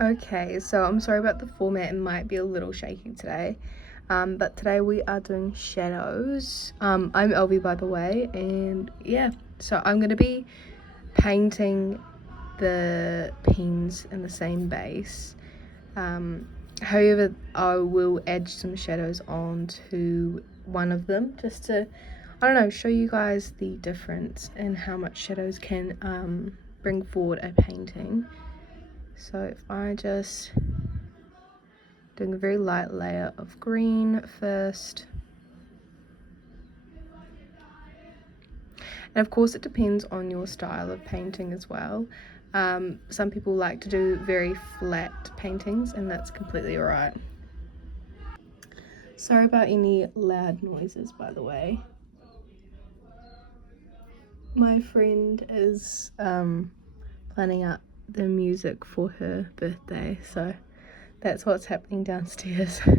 Okay, so I'm sorry about the format, it might be a little shaky today. But today we are doing shadows. I'm Elvie, by the way, and yeah, so I'm gonna be painting the pins in the same base. However, I will add some shadows onto one of them just to, I don't know, show you guys the difference and how much shadows can bring forward a painting. So if I just doing a very light layer of green first, and of course it depends on your style of painting as well. Some people like to do very flat paintings, and that's completely alright. Sorry about any loud noises, by the way. My friend is planning out the music for her birthday, so that's what's happening downstairs. So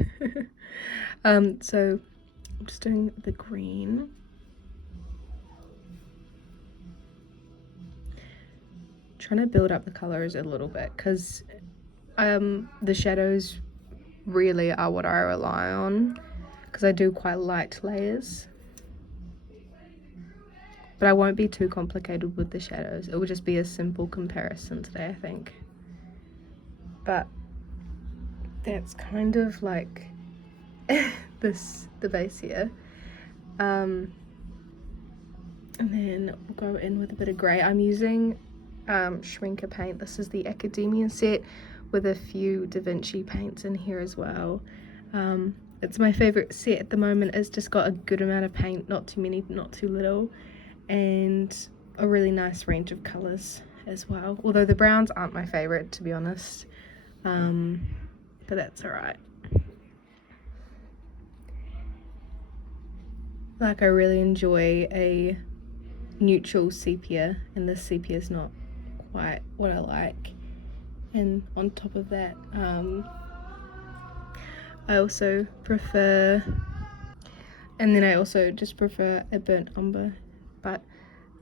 I'm just doing the green. Trying to build up the colors a little bit because the shadows really are what I rely on because I do quite light layers, but I won't be too complicated with the shadows. It will just be a simple comparison today, I think. But that's kind of like the base here, and then we'll go in with a bit of grey. I'm using Shrinker paint. This is the Academia set with a few Da Vinci paints in here as well. It's my favorite set at the moment. It's just got a good amount of paint, not too many, not too little, and a really nice range of colors as well, although the browns aren't my favorite, to be honest, but that's all right. Like, I really enjoy a neutral sepia, and this sepia is not quite what I like. And on top of that, I also prefer, and then I also just prefer a burnt umber. But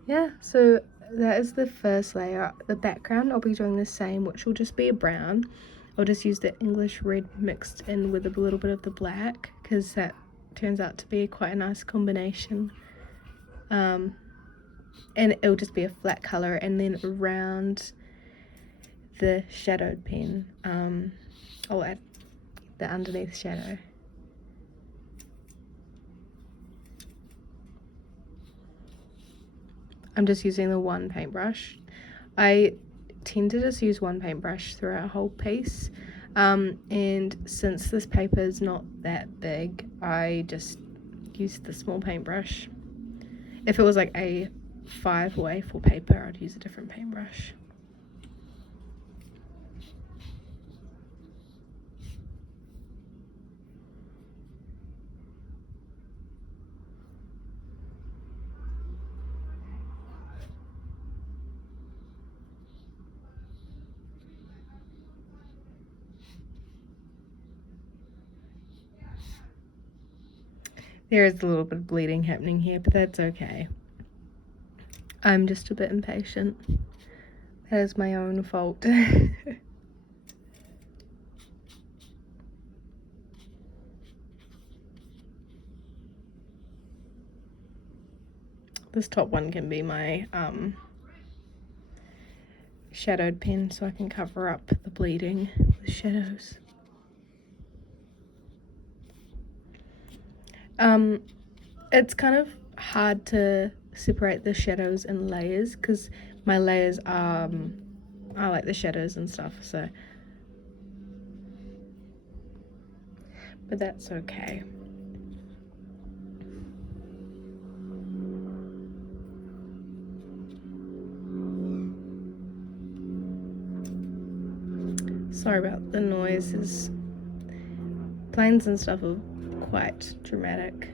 yeah, so that is the first layer. The background, I'll be doing the same, which will just be a brown. I'll just use the English red mixed in with a little bit of the black, because that turns out to be quite a nice combination. And it'll just be a flat color, and then around the shadowed pen, I'll add the underneath shadow. I'm just using the one paintbrush. I tend to just use one paintbrush throughout a whole piece, and since this paper is not that big, I just use the small paintbrush. If it was like A5 or A4 paper, I'd use a different paintbrush. There is a little bit of bleeding happening here, but that's okay. I'm just a bit impatient. That is my own fault. This top one can be my shadowed pen, so I can cover up the bleeding with shadows. It's kind of hard to separate the shadows in layers because my layers are like the shadows and stuff, so, but that's okay. Sorry about the noises. Planes and stuff are quite dramatic.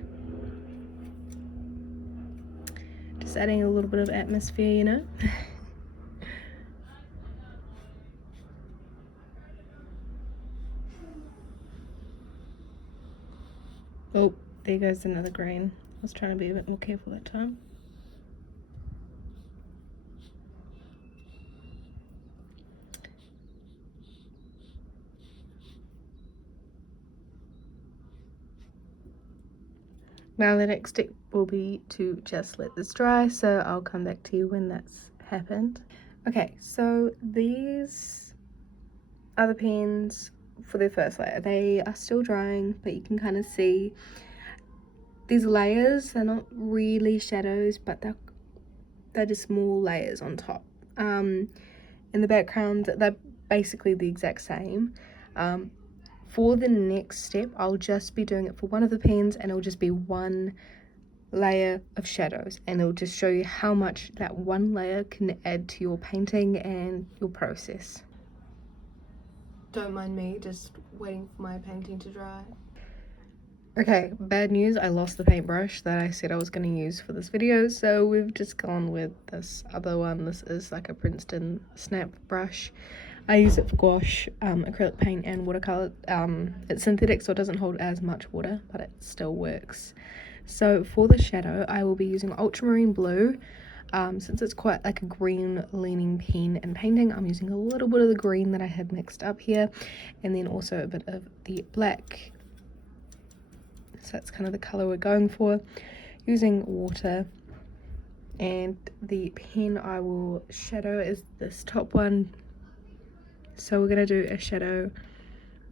Just adding a little bit of atmosphere, you know? Oh, there goes another grain. I was trying to be a bit more careful that time. Now the next step will be to just let this dry, so I'll come back to you when that's happened. Okay, so these are the pens for their first layer. They are still drying, but you can kind of see these layers. They're not really shadows, but they're just small layers on top. In the background, they're basically the exact same. For the next step, I'll just be doing it for one of the pens, and it'll just be one layer of shadows, and it'll just show you how much that one layer can add to your painting and your process. Don't mind me just waiting for my painting to dry. Okay, bad news, I lost the paintbrush that I said I was going to use for this video, so we've just gone with this other one. This is like a Princeton snap brush. I use it for gouache, acrylic paint and watercolor. It's synthetic, so it doesn't hold as much water, but it still works. So for the shadow, I will be using ultramarine blue. Since it's quite like a green leaning pen and painting, I'm using a little bit of the green that I have mixed up here, and then also a bit of the black. So that's kind of the color we're going for. Using water, and the pen I will shadow is this top one. So we're going to do a shadow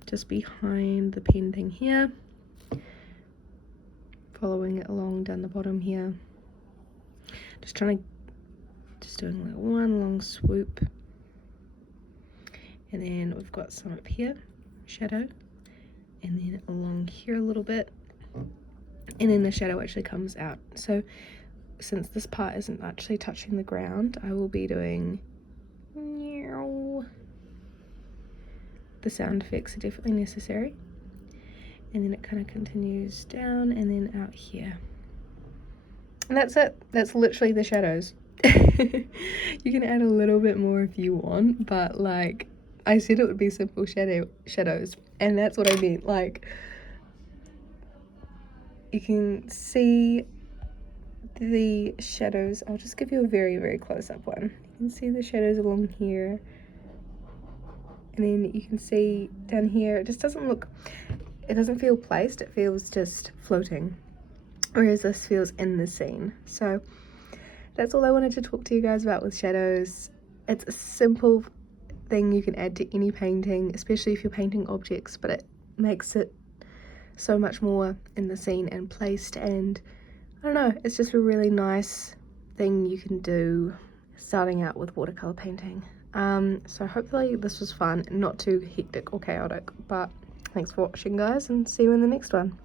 just behind the pen thing here, following it along down the bottom here, just doing like one long swoop, and then we've got some up here, shadow, and then along here a little bit, and then the shadow actually comes out. So since this part isn't actually touching the ground, I will be doing the sound effects are definitely necessary, and then it kind of continues down and then out here, and that's it. That's literally the shadows. You can add a little bit more if you want, but like I said, it would be simple shadows, and that's what I meant. Like, you can see the shadows. I'll just give you a very, very close-up one. You can see the shadows along here, and then you can see down here, it just doesn't feel placed, it feels just floating, whereas this feels in the scene. So that's all I wanted to talk to you guys about with shadows. It's a simple thing you can add to any painting, especially if you're painting objects, but it makes it so much more in the scene and placed, and I don't know, it's just a really nice thing you can do starting out with watercolor painting. So hopefully this was fun, not too hectic or chaotic, but thanks for watching guys, and see you in the next one.